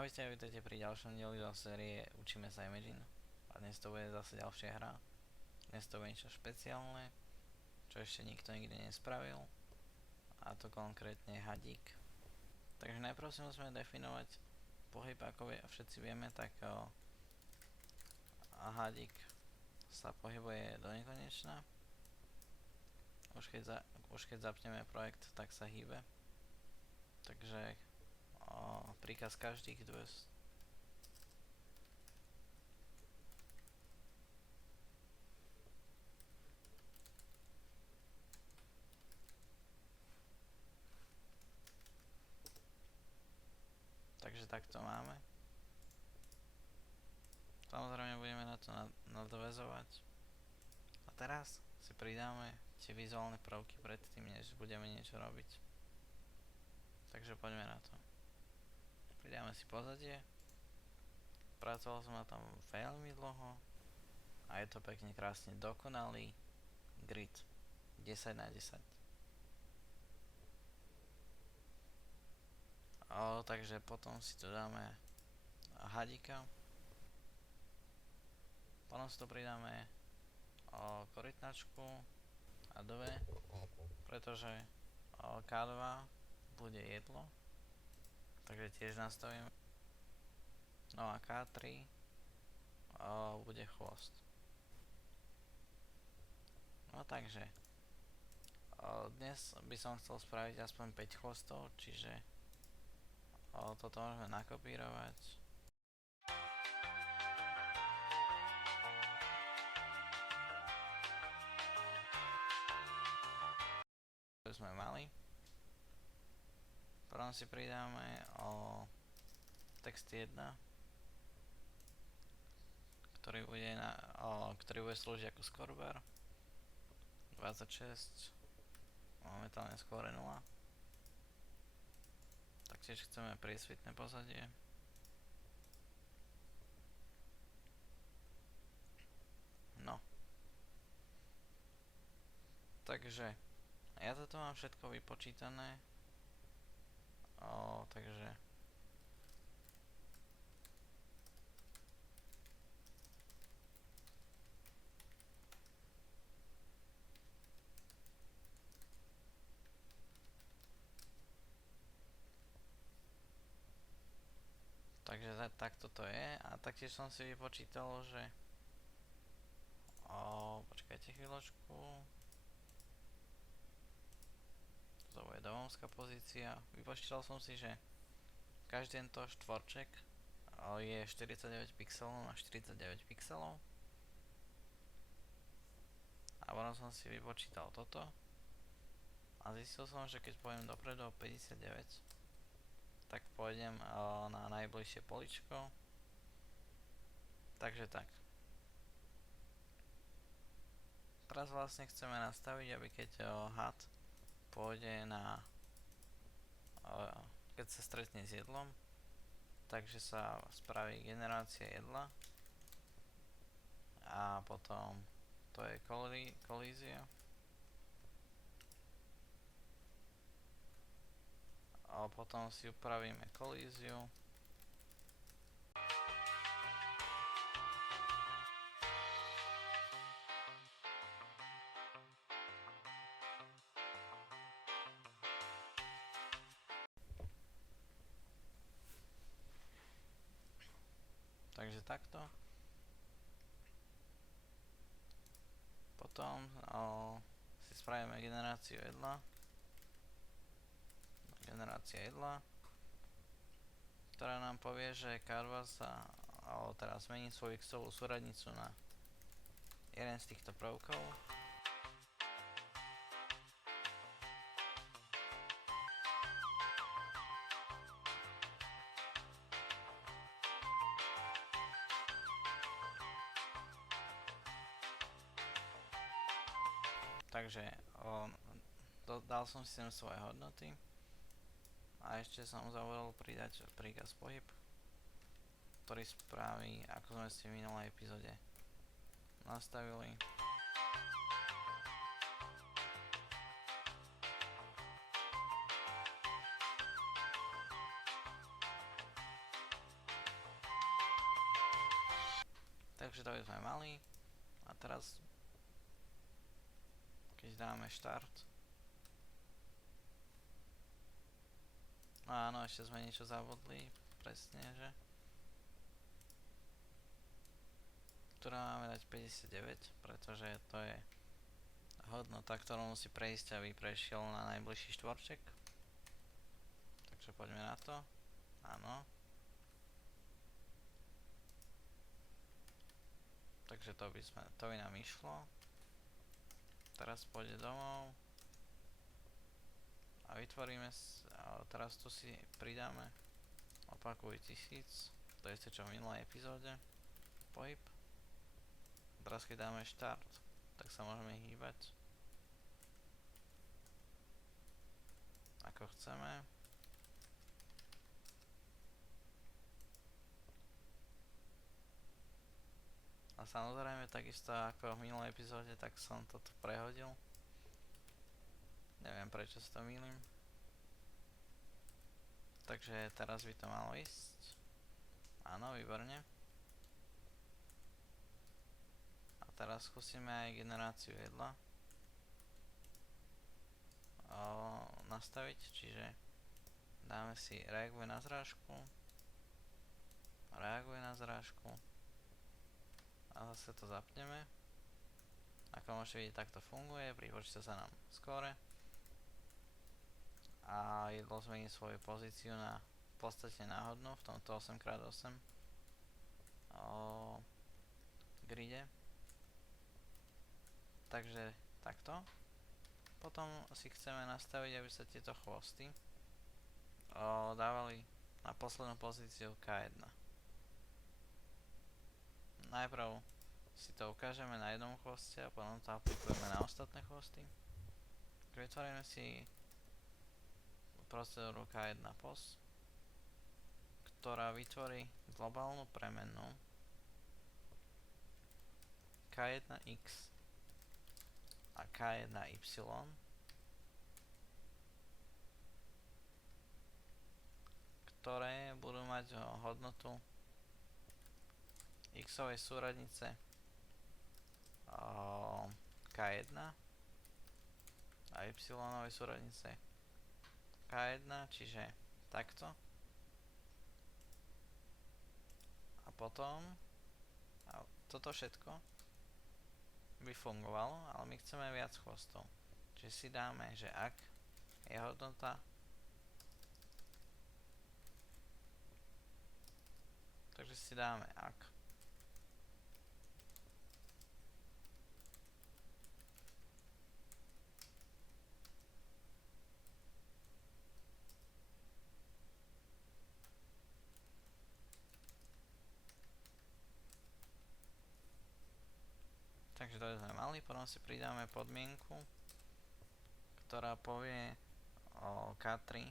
Ahojte, vítajte pri ďalšom dieli zo série Učíme sa Imagine. A dnes to bude zase ďalšia hra. Dnes to bude niečo špeciálne, čo ešte nikto nikdy nespravil. A to konkrétne hadík. Takže najprv si musíme definovať pohyb, ako všetci vieme, tak hadík sa pohybuje do nekonečna. Už keď zapneme projekt, tak sa hýbe. Takže príkaz každých 200. Takže takto máme. Samozrejme budeme na to nadväzovať. A teraz si pridáme tie vizuálne prvky predtým, než budeme niečo robiť. Takže poďme na to. Pridáme si pozadie. Pracoval som na tom veľmi dlho. A je to pekne krásne dokonalý grid 10x10. Takže potom si tu dáme hadíka. Potom si tu pridáme korytnačku a 2, pretože K2 bude jedlo. Takže tiež nastavíme. No a K3 bude chvost. No takže dnes by som chcel spraviť aspoň 5 chvostov, čiže toto môžeme nakopírovať. To sme mali. Potom si pridáme text 1, ktorý bude slúžiť ako skorbar. 26, momentálne skôr 0. Taktiež chceme priesvitné pozadie. No. Takže ja toto mám všetko vypočítané. Takže takto to je. A taktiež som si vypočítal, že počkajte chvíľočku. To bude domovská pozícia. Vypočítal som si, že každý tento štvorček je 49 pixelov na 49 pixelov. A potom som si vypočítal toto. A zistil som, že keď pôjdem dopredu o 59, tak pôjdem na najbližšie poličko. Takže tak. Teraz vlastne chceme nastaviť, aby keď had pôjde keď sa stretne s jedlom, takže sa spraví generácia jedla a potom to je kolízia. A potom si upravíme kolíziu. Takže takto. Potom si spravíme generáciu jedla. Ktorá nám povie, že K2 sa teraz zmení svoju x-ovú súradnicu na jeden z týchto prvkov. Takže dal som si sem svoje hodnoty a ešte som zavolal pridať príkaz pohyb, ktorý spraví, ako sme si v minulej epizóde nastavili. Takže to by sme mali. A teraz, keď dáme štart. Áno, ešte sme niečo zabudli. Presne, že? Ktorá máme dať 59, pretože to je hodnota, ktorú musí prejsť, aby prešiel na najbližší štvorček. Takže poďme na to. Áno. Takže to by nám išlo. Teraz pôjde domov. A vytvoríme, teraz tu si pridáme opakuj 1000. To je čo v minulej epizóde. Pohyb. Teraz keď dáme štart, tak sa môžeme hýbať ako chceme. A samozrejme takisto ako v minulej epizóde, tak som to tu prehodil. Neviem prečo sa to mýlim. Takže teraz by to malo ísť. Áno, výborne. A teraz skúsime aj generáciu jedla nastaviť, čiže dáme si reaguje na zrážku. Reaguje na zrážku. A zase to zapneme. Ako môžete vidieť, tak to funguje, pripočíta sa nám skóre. A jedlo zmení svoju pozíciu na v podstate náhodnú v tomto 8x8 gride. Takže takto. Potom si chceme nastaviť, aby sa tieto chvosty dávali na poslednú pozíciu K1. Najprv si to ukážeme na jednom chvoste a potom to aplikujeme na ostatné chvosty. Vytvoríme si procedúru K1 POS, ktorá vytvorí globálnu premennú K1X a K1Y, ktoré budú mať hodnotu x-ovej súradnice K1 a y-ovej súradnice K1, čiže takto. A potom toto všetko by fungovalo, ale my chceme viac chvostov. Čiže si dáme, že ak je hodnota takže si dáme ak takže to sme mali, potom si pridáme podmienku, ktorá povie o K3,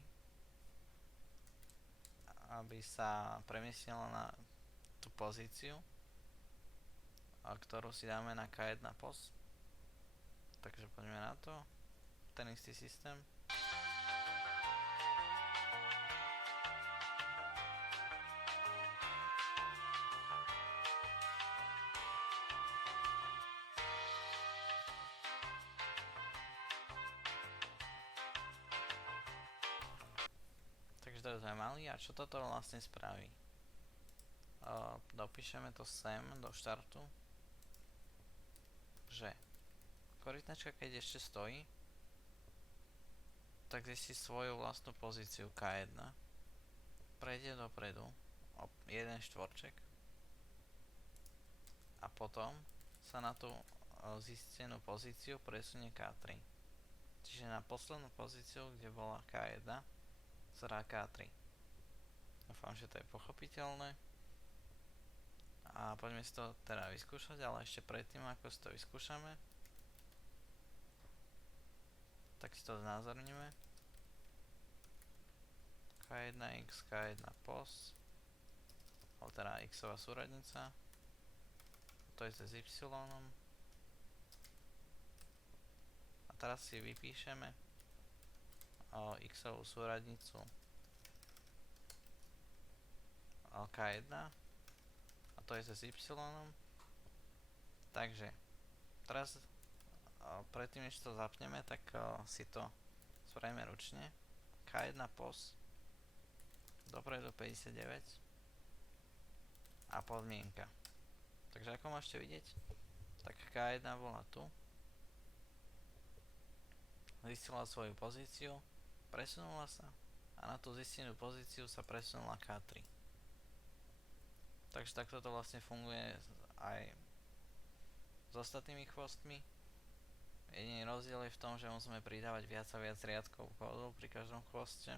aby sa premiestnila na tú pozíciu, ktorú si dáme na K1 POS. Takže poďme na to. Ten istý systém. Takže to sme mali a čo toto vlastne spraví? Dopíšeme to sem do štartu, že korytnačka keď ešte stojí, tak zistí svoju vlastnú pozíciu K1, prejde dopredu o jeden štvorček a potom sa na tú zistenú pozíciu presunie K3. Čiže na poslednú pozíciu, kde bola K1, zrá K3. Dúfam, že to je pochopiteľné. A poďme si to teda vyskúšať, ale ešte predtým, ako si to vyskúšame, tak si to znázorníme. K1X, K1 POS, alebo teda X-ová súradnica, to je s Y. A teraz si vypíšeme X-ovú súradnicu K1 a to je s Y Takže teraz predtým než to zapneme, tak si to spravíme ručne. K1 pos dopredu 59 a podmienka. Takže ako môžete vidieť, tak K1 bola tu, zistila svoju pozíciu, presunula sa a na tú zistenú pozíciu sa presunula K3. Takže takto to vlastne funguje aj s ostatnými chvostmi. Jediný rozdiel je v tom, že musíme pridávať viac a viac riadkov kódu pri každom chvoste.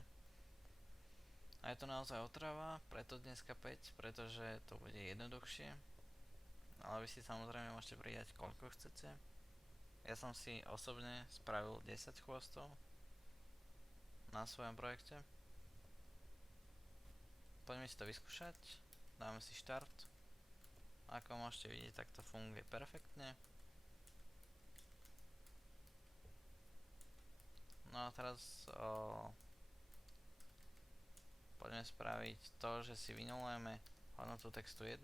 A je to naozaj otrava, preto dneska 5, pretože to bude jednoduchšie. Ale vy si samozrejme môžete pridať koľko chcete. Ja som si osobne spravil 10 chvostov na svojom projekte. Poďme si to vyskúšať. Dáme si štart. Ako môžete vidieť, tak to funguje perfektne. No a teraz poďme spraviť to, že si vynulujeme hodnotu textu 1.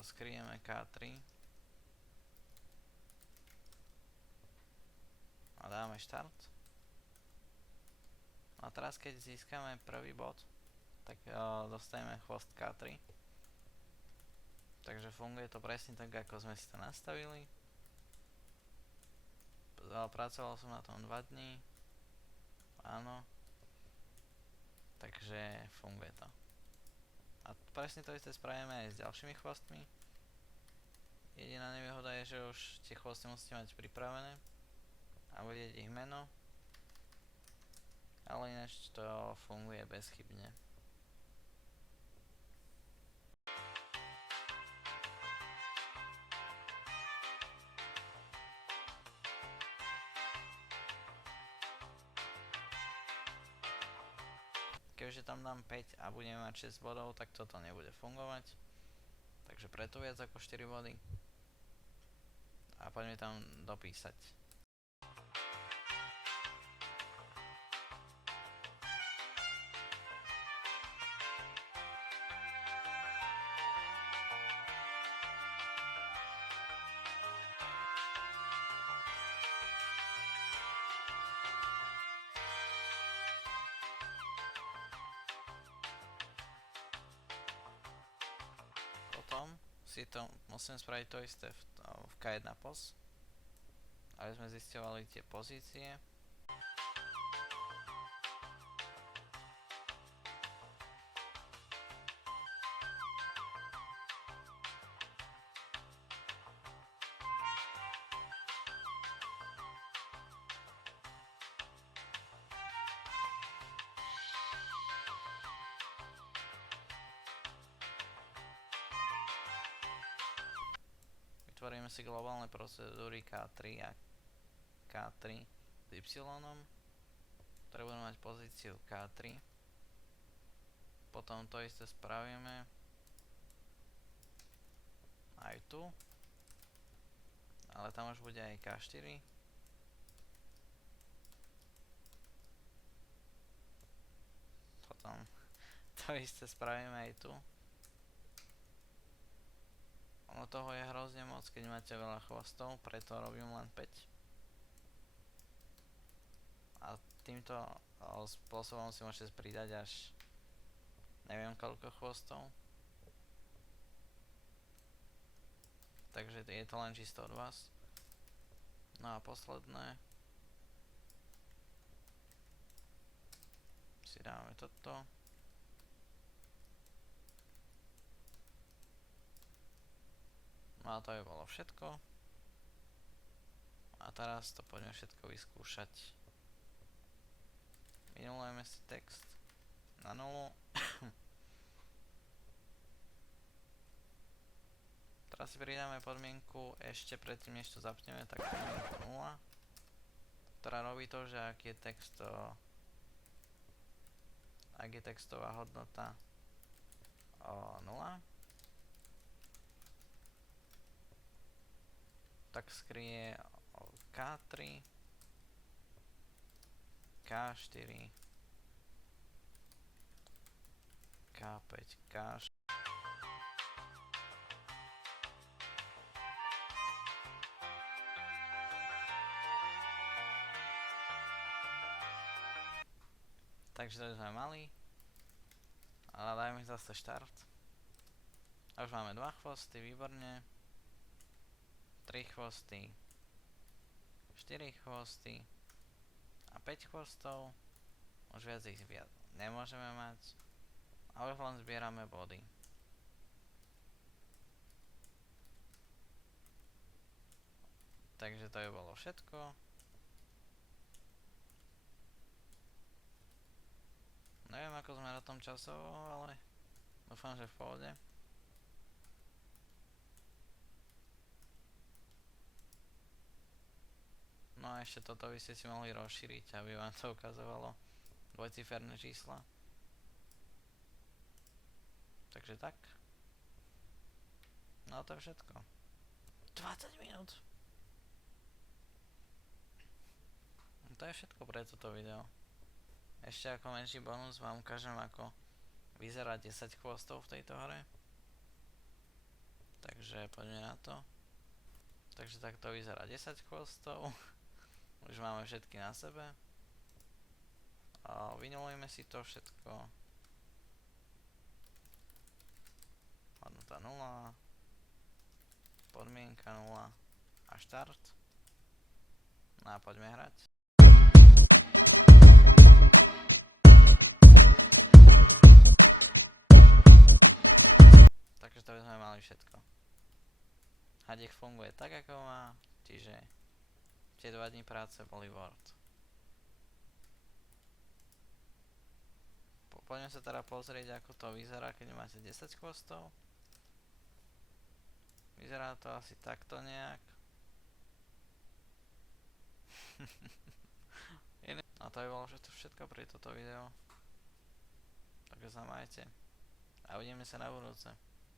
Skrieme K3 a dáme štart. A teraz keď získame prvý bod, tak dostaneme chvost K3. Takže funguje to presne tak, ako sme si to nastavili. Pracoval som na tom 2 dní. Áno. Takže funguje to. A presne to isté spravíme aj s ďalšími chvostmi. Jediná nevýhoda je, že už tie chvosty musíte mať pripravené a vedieť ich meno. Ale ináč to funguje bezchybne. Keďže tam dám 5 a budeme mať 6 bodov, tak toto nebude fungovať. Takže preto viac ako 4 body. A poďme tam dopísať. Potom si to musím spraviť to isté v K1 pos, aby sme zisťovali tie pozície. Vytvoríme si globálne procedúry K3 a K3 s Y, ktoré budú mať pozíciu K3. Potom to isté spravíme aj tu, ale tam už bude aj K4. Potom to isté spravíme aj tu. Ono toho je hrozne moc, keď máte veľa chvostov, preto robím len 5. A týmto spôsobom si môžete pridať až neviem koľko chvostov. Takže je to len čisto od vás. No a posledné si dáme toto. No a to by bolo všetko. A teraz to poďme všetko vyskúšať. Vynulujeme si text na 0. Teraz si pridáme podmienku ešte predtým, než to zapneme, tak podmienku 0, ktorá robí to, že ak je textová hodnota 0, tak skrie K3, K4, 4K, 5K. Takže to sme mali. Ale dajme zase štart. A už máme 2 chvosty, výborne. 3 chvosty. 4 chvosty. A 5 chvostov. Už viac ich nemôžeme mať. A už len zbierame body. Takže to by bolo všetko. Neviem ako sme na tom časovo, ale dúfam, že v pohode. No a ešte toto by ste si mohli rozšíriť, aby vám to ukazovalo dvojciferné čísla. Takže tak. No to je všetko. 20 minút. To je všetko pre toto video. Ešte ako menší bonus vám ukážem ako vyzerá 10 chvostov v tejto hre. Takže poďme na to. Takže takto vyzerá 10 chvostov. Už máme všetky na sebe. A vynulujeme si to všetko. Hodnota 0. Podmienka 0. A štart. No a poďme hrať. Takže to by sme mali všetko. Hadek funguje tak ako má, čiže tie 2 dni práce boli worth. Poďme sa teda pozrieť ako to vyzerá, keď máte 10 chvostov. Vyzerá to asi takto nejak. A to by bolo všetko pre toto video. Takže sa majte. A uvidíme sa na budúce.